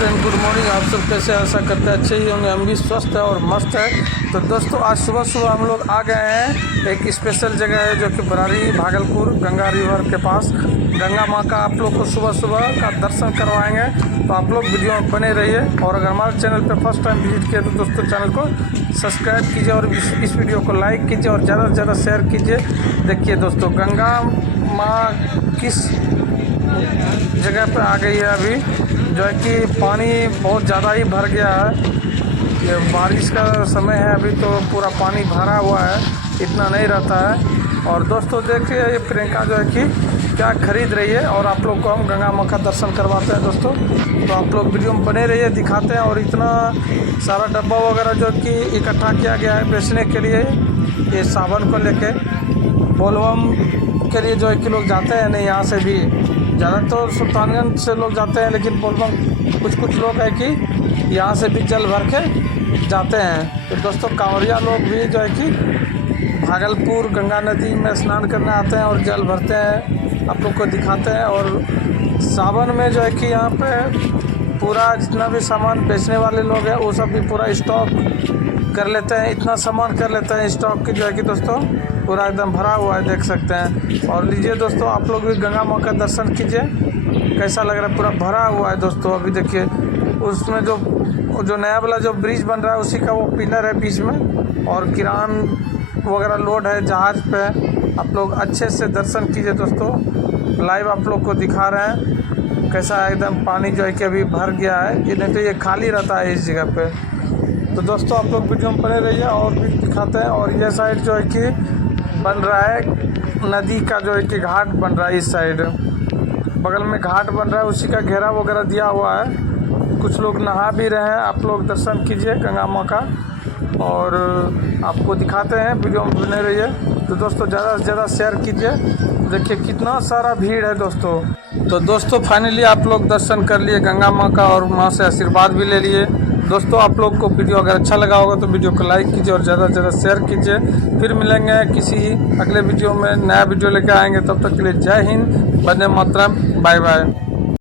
Friend, good morning. आप सब कैसे, आशा करते हैं अच्छे ही होंगे। हम भी स्वस्थ है और मस्त है। तो दोस्तों, आज सुबह सुबह हम लोग आ गए हैं एक स्पेशल जगह है जो कि बरारी भागलपुर गंगा रिवर के पास। गंगा माँ का आप लोग को सुबह सुबह का दर्शन करवाएंगे, तो आप लोग वीडियो में बने रहिए। और अगर हमारे चैनल पर फर्स्ट टाइम विजिट किया तो दोस्तों चैनल को सब्सक्राइब कीजिए और इस वीडियो को लाइक कीजिए और ज़्यादा से ज़्यादा शेयर कीजिए। देखिए दोस्तों, गंगा माँ किस जगह पे आ गई है अभी, जो है कि पानी बहुत ज़्यादा ही भर गया है। ये बारिश का समय है अभी, तो पूरा पानी भरा हुआ है, इतना नहीं रहता है। और दोस्तों देखिए, ये प्रियंका जो है कि क्या खरीद रही है, और आप लोग को हम गंगा माँ का दर्शन करवाते हैं दोस्तों। तो आप लोग वीडियो में बने रहिए, दिखाते हैं। और इतना सारा डब्बा वगैरह जो कि इकट्ठा किया गया है बेचने के लिए, ये सावन को लेके बोलबम के लिए जो है कि लोग जाते हैं। नहीं, यहाँ से भी ज़्यादा तो सुल्तानगंज से लोग जाते हैं, लेकिन बोलबम कुछ लोग है कि यहाँ से भी जल भर के जाते हैं। तो दोस्तों, कांवरिया लोग भी जो है कि भागलपुर गंगा नदी में स्नान करने आते हैं और जल भरते हैं, आप लोग को दिखाते हैं। और सावन में जो है कि यहाँ पे पूरा जितना भी सामान बेचने वाले लोग हैं वो सब भी पूरा स्टॉक कर लेते हैं। इतना सामान कर लेते हैं स्टॉक की, जो है कि दोस्तों पूरा एकदम भरा हुआ है, देख सकते हैं। और लीजिए दोस्तों, आप लोग भी गंगा माँ का दर्शन कीजिए, कैसा लग रहा है, पूरा भरा हुआ है दोस्तों। अभी देखिए, उसमें जो नया वाला जो ब्रिज बन रहा है उसी का वो पिलर है बीच में, और किरान वगैरह लोड है जहाज़ पे। आप लोग अच्छे से दर्शन कीजिए दोस्तों, लाइव आप लोग को दिखा रहे हैं कैसा एकदम पानी जो है कि अभी भर गया है। ये नहीं तो ये खाली रहता है इस जगह पे। तो दोस्तों, आप लोग वीडियो में बने रहिए और भी दिखाते हैं। और ये साइड जो है कि बन रहा है नदी का, जो है कि घाट बन रहा है। इस साइड बगल में घाट बन रहा है, उसी का घेरा वगैरह दिया हुआ है। कुछ लोग नहा भी रहे हैं, आप लोग दर्शन कीजिए गंगा माँ का, और आपको दिखाते हैं, वीडियो में बने रहिए। तो दोस्तों, ज़्यादा से ज़्यादा शेयर कीजिए। देखिए कितना सारा भीड़ है दोस्तों। तो दोस्तों, फाइनली आप लोग दर्शन कर लिए गंगा माँ का, और माँ से आशीर्वाद भी ले लिए। दोस्तों, आप लोग को वीडियो अगर अच्छा लगा होगा तो वीडियो को लाइक कीजिए और ज़्यादा से ज़्यादा शेयर कीजिए। फिर मिलेंगे किसी अगले वीडियो में, नया वीडियो लेकर आएंगे। तब तक के लिए जय हिंद, वंदे मातरम, बाय बाय।